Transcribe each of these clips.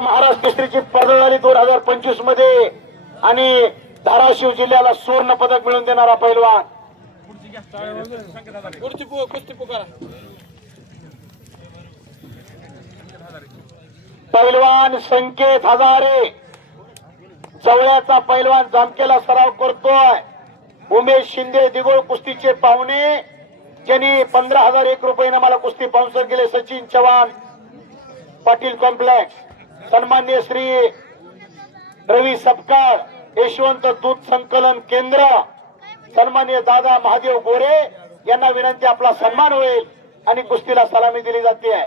महाराष्ट्र केसरीची स्पर्धा झाली 2025 मध्ये आणि धाराशिव जिल्ह्याला सुवर्ण पदक मिळवून देणारा पैलवान पैलवान संकेत हजारे जवळचा पैलवान जामकेला सराव करतोय. उमेश शिंदे दिगोळ कुस्तीचे पाहुणे ज्यांनी 15,001 रुपये मला कुस्ती स्पॉन्सर केले. सचिन चव्हाण पाटील कॉम्प्लेक्स सन्मान्य श्री रवी सपकाळ यशवंत दूध संकलन केंद्र सन्मान्य दादा महादेव गोरे यांना विनंती आपला सन्मान होईल आणि कुस्तीला सलामी दिली जाते आहे.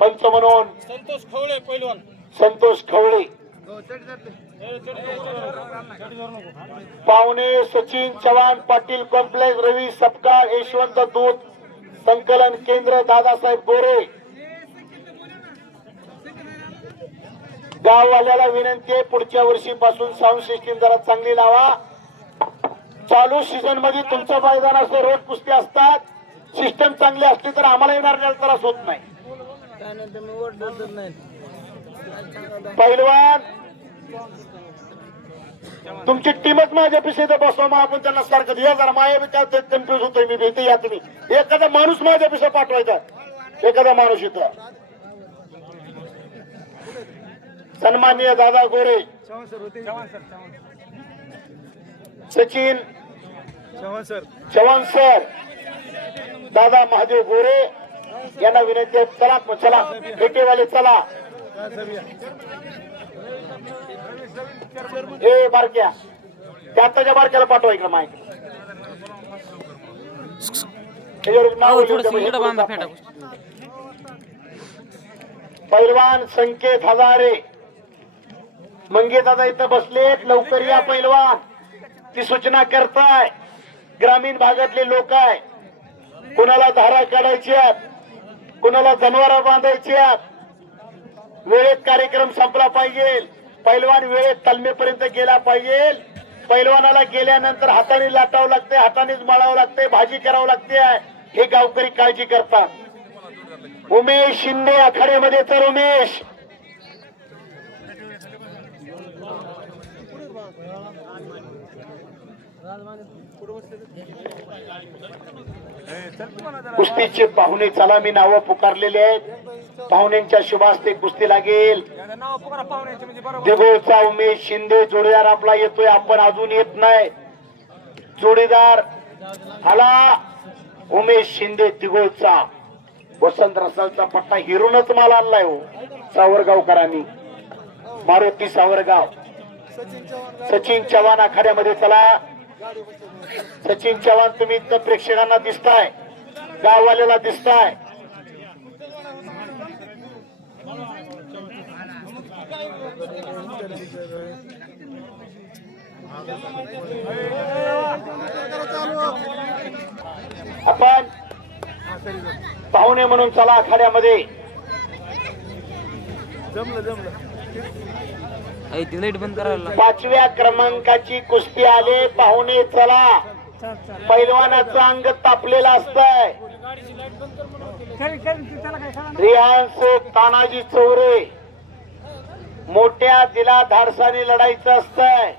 पंच म्हणून संतोष खवळे पैलवान संतोष खवळे पाहुणे सचिन चव्हाण पाटील कॉम्प्लेक्स रवी सपकाळ यशवंत दूध संकलन केंद्र दादासाहेब गोरे. गाववाल्याला विनंती आहे पुढच्या वर्षीपासून साऊंड सिस्टीम जरा चांगली लावा. चालू सीझन मध्ये तुमचं मैदान असं रोज कुस्ती असतात. सिस्टम चांगली असली तर आम्हाला येणार त्रास होत नाही. पैलवान तुमची टीमच माझ्या पिशे बसवा मग आपण त्यांना सारखं या जरा माझ्या कन्फ्युज होतोय मी भीती या तुम्ही एखादा माणूस माझ्या पिशे पाठवायचा एखादा माणूस इथं. सन्माननीय दादा गोरे सचिन चव्हाण सर दादा महादेव गोरे यांना विनंती आहे. चला चला भेटेवाले चला ए बारक्या त्या आताच्या बारक्याला पाठवा इकडे माहिती पैलवान संकेत हजारे मंगे दादा इथं बसलेत. लवकर या पैलवान ती सूचना करताय. ग्रामीण भागातले लोक आहे कोणाला धारा काढायची आहेत कोणाला जनावर बांधायची आहेत. वेळेत कार्यक्रम संपला पाहिजे. पैलवान वेळेत तालमेपर्यंत गेला पाहिजे. पैलवानाला गेल्यानंतर हाताने लाटावं लागते हातानेच मळावं लागते भाजी करावं लागते हे गावकरी काळजी करतात. उमेश शिंदे आखाड्यामध्ये तर उमेश कुस्तीचे पाहुणे चला मी नावं पुकारलेले आहेत. पाहुण्यांच्या शुभास्ते कुस्ती लागेल. देगोळचा उमेश शिंदे जोडीदार आपला येतोय. आपण अजून येत नाही. जोडीदार आला उमेश शिंदे दिगोळचा. वसंत रसालचा पट्टा हिरूनच माल आणलाय हो सावरगावकरांनी. मारुती सावरगाव सचिन चव्हाण आखाड्यामध्ये चला. सचिन चव्हाण तुम्ही इथं प्रेक्षकांना दिसताय गाववाल्याला दिसताय. आपण पाहुणे म्हणून चला आखाड्यामध्ये. लाईट बंद करायला 5व्या क्रमांकाची कुस्ती आले. पाहुणे चला. पैलवानाचं अंग तापलेलं असतंय. रिहान्स तानाजी चौरे मोठ्या दिला धाडसाने लढायचं असतंय.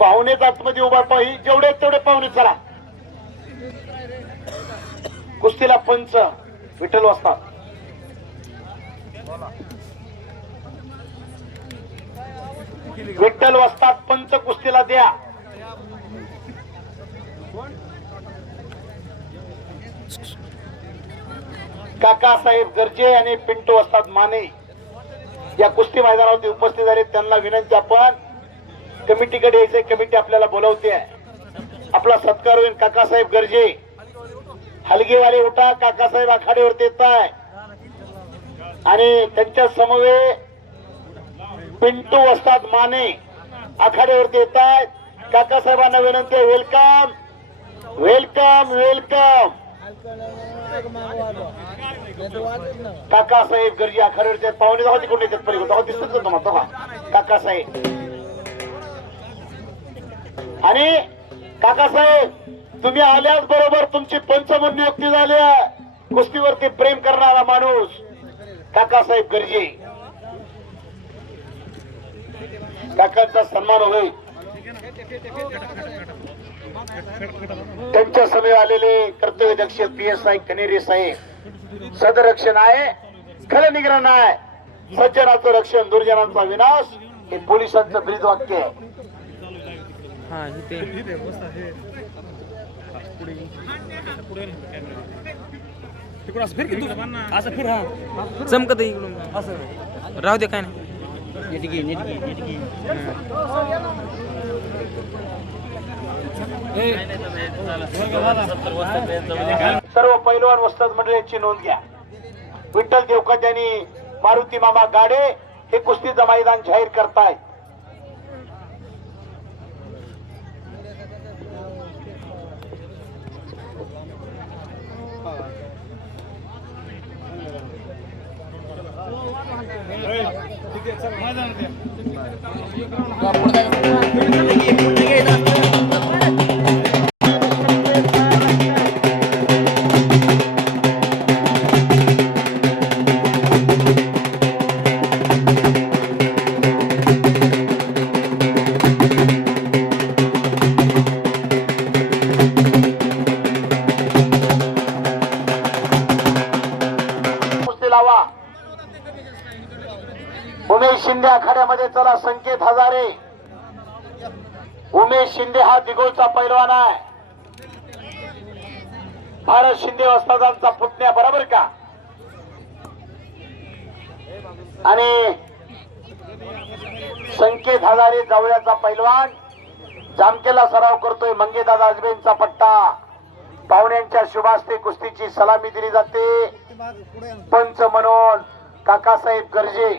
पाहुणेच आतमध्ये उभा पाहिजे. जेवढे तेवढे पाहुणे चला. कुस्तीला पंच विठ्ठल वस्ताद. विठ्ठल वस्ताद पंच कुस्तीला द्या. काकासाहेब गरजे आणि पिंटू वस्ताद माने या कुस्ती मैदानावरती उपस्थित झाले. त्यांना विनंती आपण कमिटीकडे यायचे. कमिटी आपल्याला बोलवते आहे. आपला सत्कार होईल. काकासाहेब गरजे हलगेवाले उठा. काकासाहेब आखाड्यावरती येत आहे आणि त्यांच्या समवेत पिंटू वस्ताद माने आखाड्यावरती येत आहेत. काकासाहेबांना विनंती आहे. Welcome welcome welcome. काकासाहेब गरजे आखाड्यावरती आहेत. पाहुणे जाऊ तिकडून येतात पलीकडे जाऊ दिसत तुम्हाला काकासाहेब आणि काकासाहेब तुम्ही आल्याच बरोबर तुमची पंचमन नियुक्ती झाली आहे. कुस्तीवरती प्रेम करणारा माणूस काकासाहेब गर्जे. काकांचा सन्मान होईल. त्यांच्या समोर आलेले कर्तव्यदक्ष PSI कनेरे साहेब. सदरक्षण आहे, खरं निग्रहण आहे. सज्जनाचं रक्षण, दुर्जनांचा विनाश, हे पोलिसांचं ब्रीद वाक्य आहे. हा इथे चमकत इकडून असं राहू दे काय नाही. सर्व पैलवान वस्ताद मंडळीची नोंद घ्या. विठ्ठल देवकत यांनी मारुती मामा गाडे हे कुस्तीचं मैदान जाहीर करतायत. उमेश शिंदे आखाड्यामध्ये चला. संकेत हजारे. उमेश शिंदे हा दिगोचा पैलवान आहे. भारत शिंदे वस्तादांचा पुतण्या, बरोबर का? आणि संकेत हजारे जावळ्याचा पैलवान जामखेडला सराव करतोय. मंगेदादा अजबेंचा पट्टा. पाहुण्यांच्या शुभास्ते कुस्तीची सलामी दिली जाते. पंच म्हणून काकासाहेब गर्जे,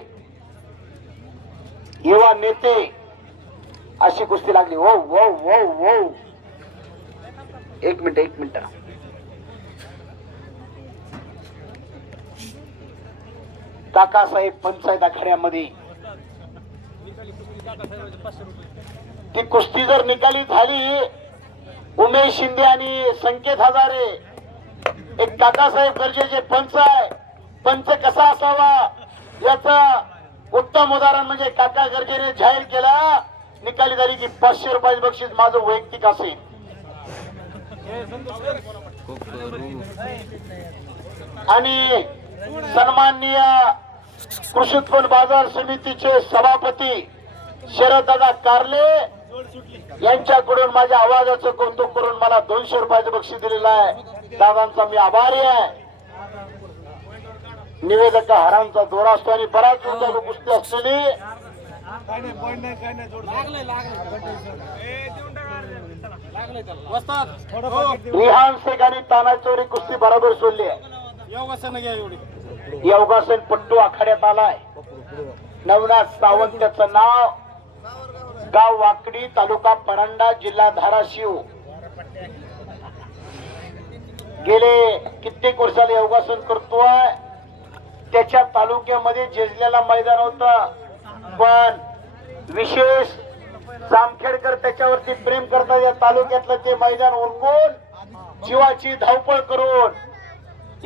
युवा नेते. अशी कुस्ती लागली. वो वो वो वो. एक मिनिट. काकासाहेब पंचायत आखाड्यामध्ये ती कुस्ती जर निकाली झाली, उमेश शिंदे आणि संकेत हजारे, एक काकासाहेब गर्जेचे पंच आहे. पंच कसा असावा याचा उत्तम उदाहरण म्हणजे काका गर्जेने जाहीर केला. निकाली झाली की 500 रुपये बक्षीस माझं वैयक्तिक असेल. आणि सन्माननीय कृषी उत्पन्न बाजार समितीचे सभापती शरददादा कारले यांच्याकडून माझ्या आवाजाचं कौतुक करून मला 200 रुपयाचं बक्षीस दिलेलं आहे. दादांचा मी आभारी आहे. निवेदक हारांचा दोरा असतो आणि बराच चालू कुस्ती असलेली रिहान शेख आणि तानाचोरी कुस्ती बरोबर सोडली आहे. योगासन पट्टू आखाड्यात आलाय. नवनाथ सावंत त्याचं नाव. गाव वाकडी, तालुका परांडा, जिल्हा धाराशिव. गेले कित्येक वर्षाला योगासन करतोय. त्याच्या तालुक्यामध्ये जेजल्याला मैदान होतं, पण विशेष जामखेडकर त्याच्यावरती प्रेम करतात. या तालुक्यातलं ते मैदान उरकून जीवाची धावपळ करून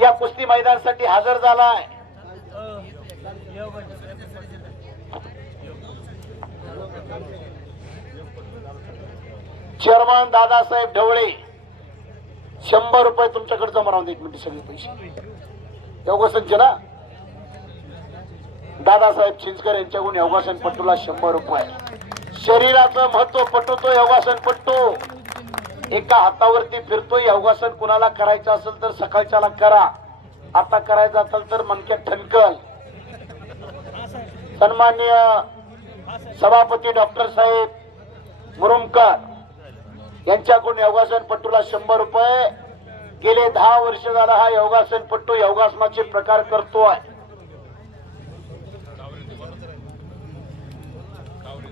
या कुस्ती मैदानासाठी हजर झालाय. चेअरमन दादासाहेब ढवळे 100 रुपये तुमच्याकडे जमा राहून. 1 मिनिट. सगळे पैसे योगासनचे ना. दादासाहेब चिंचकर यांच्याकडून योगासन पट्टूला 100 रुपये. शरीराचं महत्व पटवतो योगासन पट्टू. एका हातावरती फिरतो. योगासन कुणाला करायचं असेल तर सकाळच्याला करा. आता करायचं असेल तर मणक्यात ठणकल. सन्माननीय सभापती डॉक्टर साहेब मुरुमकर यांच्याकडून योगासन पट्टूला 100 रुपये. गेले 10 वर्ष झाला हा योगासन पट्टू योगासनाचे प्रकार करतोय.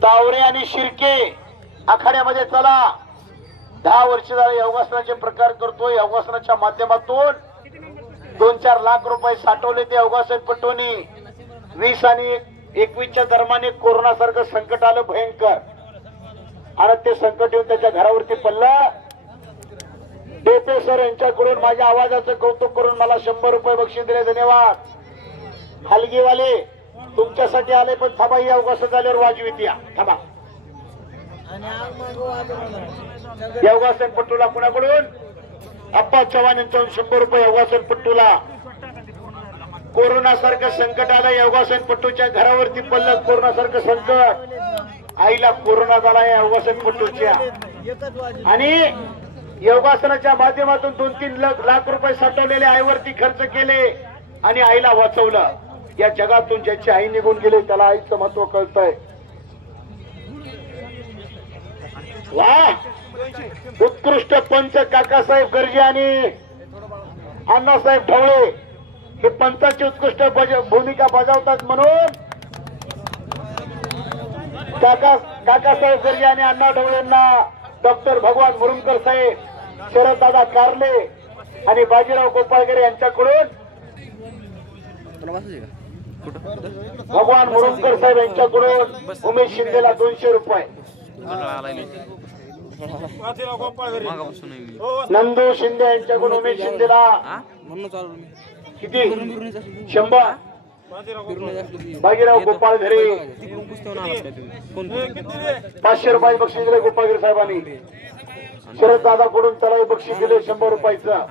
तावरे आणि शिर्के आखाड्यामध्ये चला. 10 वर्ष झाले योगासनाचे प्रकार करतोय. योगासनाच्या माध्यमातून 2-4 लाख रुपये साठवले ते योगासन पट्टूनी. 20 आणि 21च्या दरम्यान कोरोना सारखं संकट आलं भयंकर, आणि ते संकट येऊन त्याच्या घरावरती पडलं. डेपे सर यांच्याकडून माझ्या आवाजाचं कौतुक करून मला 100 रुपये बक्षीस दिले. धन्यवाद. हलगीवाले तुमच्यासाठी आले, पण थांबा, या अवकाशात आल्यावर वाजवीत या. थांबा. योगासन पट्टूला कुणाकडून? अप्पा चव्हाण यांच्याकडून 100 रुपये योगासन पट्टूला. कोरोना सारखं संकट आलं, योगासन पट्टूच्या घरावरती पडलं कोरोना सारखं संकट. आईला कोरोना झाला या योगासन पट्टूच्या, आणि योगासनाच्या माध्यमातून 2-3 लाख रुपये साठवलेले आईवरती खर्च केले आणि आईला वाचवलं. या जगातून ज्याची आई निघून गेली त्याला आईचं महत्व कळतंय. वा, उत्कृष्ट पंच काकासाहेब गर्जे आणि अण्णासाहेब ढवळे हे पंचाची उत्कृष्ट भूमिका बजावतात, म्हणून काकासाहेब गर्जे आणि अण्णा ढवळेंना डॉक्टर भगवान मुरुमकर साहेब, शरददादा कारले आणि बाजीराव गोपाळकर यांच्याकडून भगवान मुरुमकर साहेब यांच्याकडून उमेश शिंदेला 200 रुपये. नंदू शिंदे यांच्याकडून उमेश शिंदेला किती? 100. बाजीराव गोपाळ घरे 500 रुपये बक्षीस दिले गोपाळगिरी साहेबांनी. शरद दादा कडून त्याला बक्षीस दिले 100 रुपयाचं.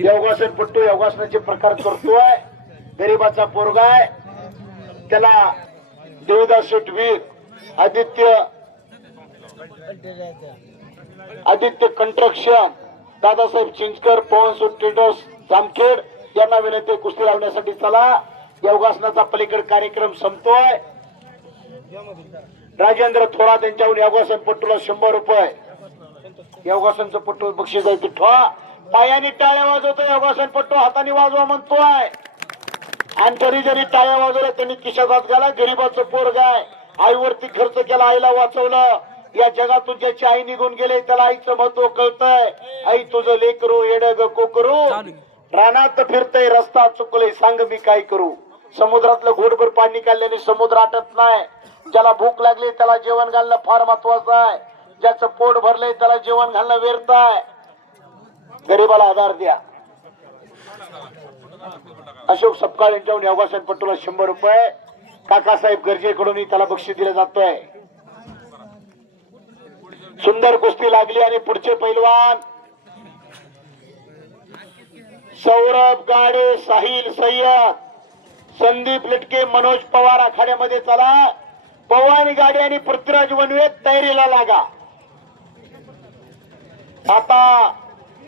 योगासन पट्टू योगासनाचे प्रकार करतोय. गरीबाचा पोरगा आहे, त्याला देवदास शेटवीर, आदित्य कंस्ट्रक्शन, दादासाहेब चिंचकर, पवन सूट ट्रेडर्स जामखेड यांना विनंती कुस्ती लावण्यासाठी. चला, योगासनाचा पलीकडे कार्यक्रम संपतोय. राजेंद्र थोरात यांच्याकडून योगासन पट्टूला 100 रुपये. योगासनचं पट्टू बक्षीस आहे. ठेवा, पायाने टाळ्या वाजवतोय योगासन पट्टू, हाताने वाजवा म्हणतोय. आणि तरी जरी टाळ्या वाजवल्या त्यांनी खिशात हात घाला. गरीबाचं पोरग आहे, आईवरती खर्च केला, आईला वाचवलं. या जगातून ज्याची आई निघून गेले त्याला आईचं महत्व कळतंय. आई तुझं लेकरू येड गको करू, रानात फिरतय रस्ता चुकले, सांग मी काय करू. समुद्रातलं घोटभर पाणी काढल्याने समुद्र आटत नाही. ज्याला भूक लागली त्याला जेवण घालणं फार महत्वाचं आहे. ज्याचं पोट भरलंय त्याला जेवण घालणं व्यर्थ आहे. गरीबाला आधार द्या. अशोक सपकाळ यांच्याकडून योगासन पट्टूला 100 रुपये. काकासाहेब गर्जेकडून त्याला बक्षीस दिलं जातोय. सुंदर कुस्ती लागली आणि पुढचे पैलवान सौरभ गाडे, साहिल सय्यद, संदीप लिटके, मनोज पवार आखाड्यामध्ये. चला, पवानी गाडी आणि पृथ्वीराज वनवे तयारीला लागा. आता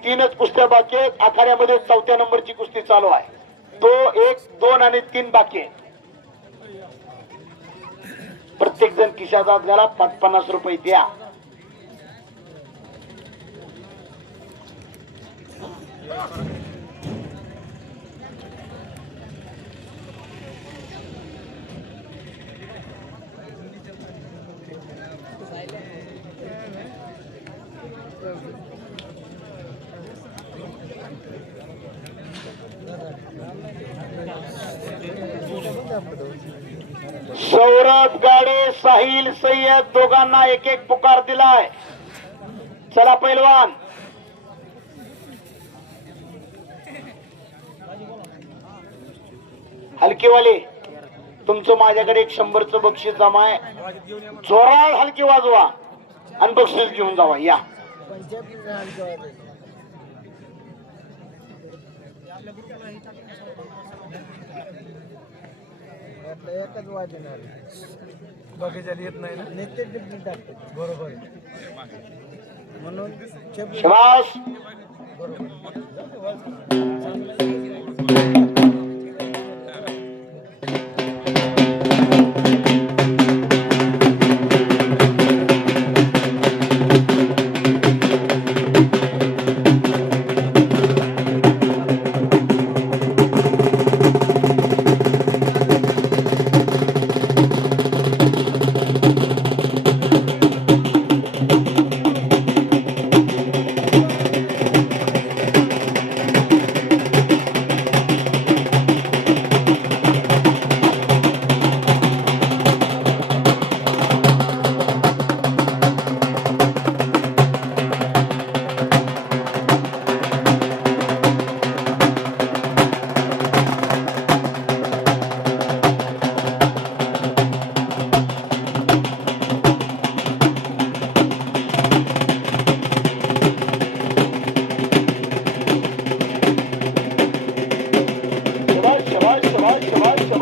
3च कुस्त्या बाकी आहेत. आखाड्यामध्ये 4थ्या नंबरची कुस्ती चालू आहे. 1, 2 आणि 3 बाकी आहेत. प्रत्येक जण खिशात हात घाला. 50 रुपये द्या. सौरभ गाडे, साहिल सय्यद दोघांना 1-1 पुकार दिलाय. चला पैलवान, हलकीवाले तुमचं माझ्याकडे 100चं बक्षीस जमा आहे. जोरात हलकी वाजवा आणि बक्षीस घेऊन जावा. या, एकच वाजणार बघायला येत नाही ना, नेते टाकतात बरोबर म्हणून शाबास.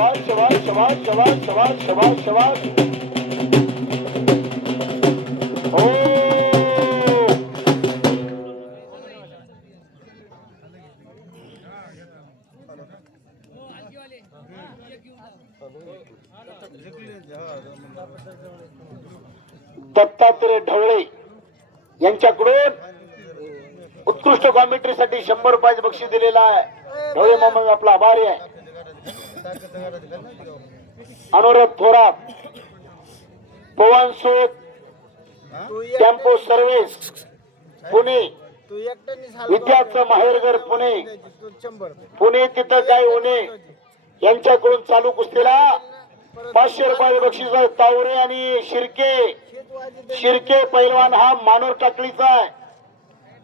शबाश शबाश शबाश शबाश शबाश शबाश शबाश. हो दत्तात्रय ढवळे यांच्याकडून उत्कृष्ट कॉमेंट्रीसाठी 100 रुपयाचे बक्षीस दिलेला आहे. ढवळे मामा आपला आभारी आहे. अनुराध थोरात, पवन सूद, टेम्पो सर्व्हिस पुणे, तू एकट्याने विद्याचं माहेरघर पुणे, 100 पुणे तिथं काय होणे यांच्याकडून चालू कुस्तीला 500 रुपये बक्षीस आहे. तावरे आणि शिर्के पैलवान हा मानूर टाकळीचा आहे.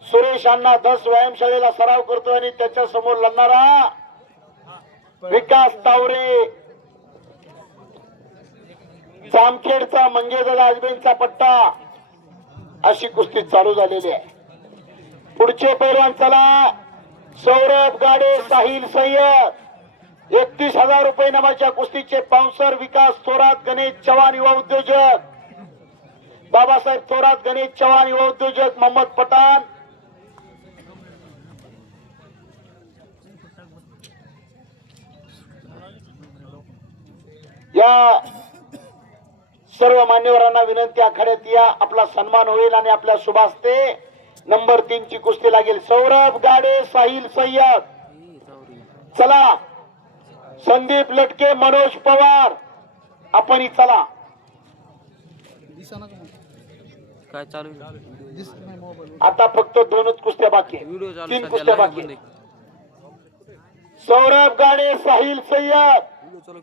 सुरेश अण्णा 10 व्यायामशाळेला सराव करतोय आणि त्याच्या समोर लढणारा विकास तावरे, जामखेडचा मंगेदादा आजबेंचा पट्टा. अशी कुस्ती चालू झालेली आहे. पुढचे पैलवान चला. सौरभ गाडे, साहिल सय्यद. 31,000 रुपये नामाच्या कुस्तीचे बाउन्सर विकास थोरात, गणेश चव्हाण युवा उद्योजक, बाबासाहेब थोरात, गणेश चव्हाण युवा उद्योजक, मोहम्मद पठाण. या सर्व मान्यवरांना विनंती, आखाड्यात या, आपला सन्मान होईल आणि आपल्या शुभास्ते नंबर 3 ची कुस्ती लागेल. सौरभ गाडे, साहिल सय्यद. चला. संदीप लटके, मनोज पवार. आपणही चला. काय चालू आता फक्त 2च कुस्त्या बाकी आहेत. व्हिडिओ चालू 3 कुस्त्या बाकी आहेत. सौरभ गाडे, साहिल सय्यद.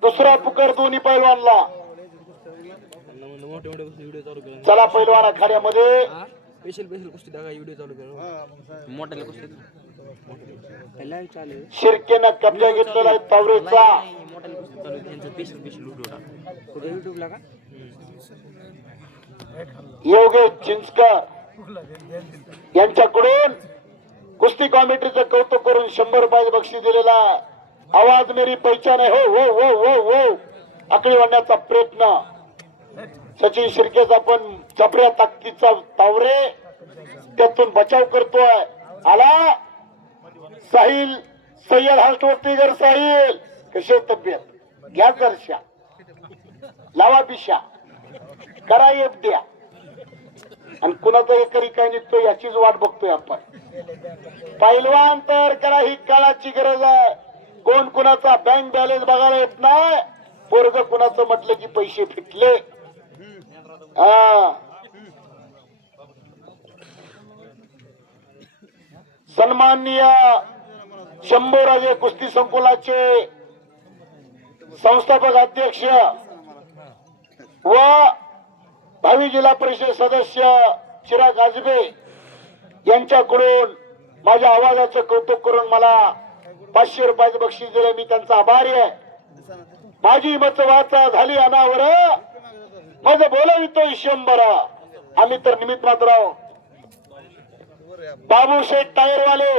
दुसरा पुकार दोन्ही पैलवानला. मोठे मोठे व्हिडिओ चालू केला. चला पैलवान आखाड्यामध्ये. स्पेशल कुस्ती दाखवा. व्हिडिओ चालू केला. मोठ्याला कुस्ती लाईव्ह चालू आहे. शिर्केनं कब्जा घेतलेला आहे तावरेचा. मोठ्याला कुस्ती चालू आहे. त्यांचा स्पेशल व्हिडिओ टाक कुठे युट्यूबला का. योगेश चिंचकर यांच्याकडून कुस्ती कॉमेंट्रीचं कौतुक करून 100 रुपयाचे बक्षीस दिलेला आहे. आवाज मेरी पहचान आहे. हो हो हो हो हो. आकडी वाढण्याचा प्रयत्न. सचिन शिर्केचा पण जबऱ्या ताकदीचा तावरे त्यातून बचाव करतोय. आला साहिल सय्यद हॉस्टवरती. जर साहिल कशी तब्येत घ्या जरशा, लावा बिशा, करा येत द्या. आणि कुणाचा एकरी काय निघतो याचीच वाट बघतोय आपण. पैलवान तयार करा, ही काळाची गरज आहे. कोण कुणाचा बँक बॅलन्स बघायला येत नाही. पोरग कुणाचं म्हटलं की पैसे फिटले. सन्माननीय शंभूराजे कुस्ती संकुलाचे संस्थापक अध्यक्ष व भावी जिल्हा परिषद सदस्य चिराग आजबे यांच्याकडून माझ्या आवाजाचं कौतुक करून मला 500 रुपयाचं बक्षीस दिलं. मी त्यांचा आभारी आहे. माझी मत वाचा झाली अनावर, माझं बोलावितो 100. आम्ही तर निमित्त मात्र आहोत. बाबू शेठ टायरवाले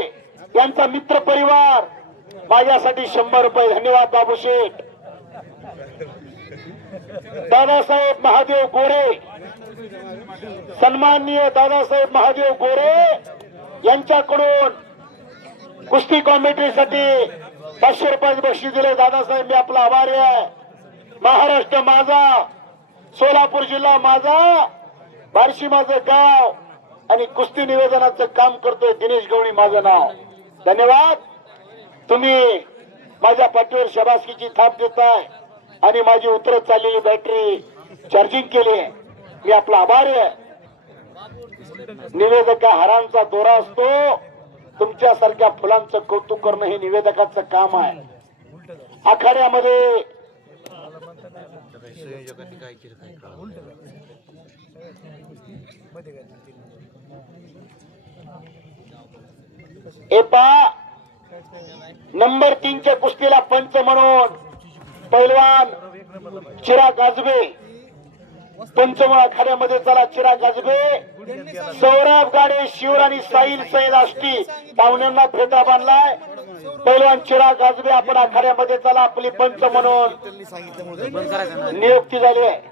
यांचा मित्र परिवार माझ्यासाठी 100 रुपये. धन्यवाद बाबू शेठ. दादासाहेब महादेव गोरे, सन्माननीय दादासाहेब महादेव गोरे यांच्याकडून कुस्ती कॉमेंट्रीसाठी 500 रुपयाचे बक्षीस दिले. दादासाहेब मी आपला आभारी आहे. महाराष्ट्र माझा, सोलापूर जिल्हा माझा, बार्शी माझं गाव आणि कुस्ती निवेदनाचं काम करतोय दिनेश गवळी माझं नाव. धन्यवाद. तुम्ही माझ्या पाठीवर शबासकीची थाप देताय आणि माझी उतरत चाललेली बॅटरी चार्जिंग केली. मी आपला आभारी आहे. निवेदका हारांचा दोरा असतो. तुमच्यासारख्या फुलांचं कौतुक करणं हे निवेदकाचं काम आहे. आखाड्यामध्ये नंबर 3 च्या कुस्तीला पंच म्हणून पैलवान चिराग आजबे. पंचमळ आखाड्यामध्ये चला. चिराग आजबे, सौरभ गाडे, शिवराणी, साहिल सय्यद आष्टी पाहुण्यांना फेटा बांधलाय. पैलवान चिराग आजबे आपण आखाड्यामध्ये चला. आपली पंच म्हणून बंद करायचं ना. नियुक्ती झाली आहे.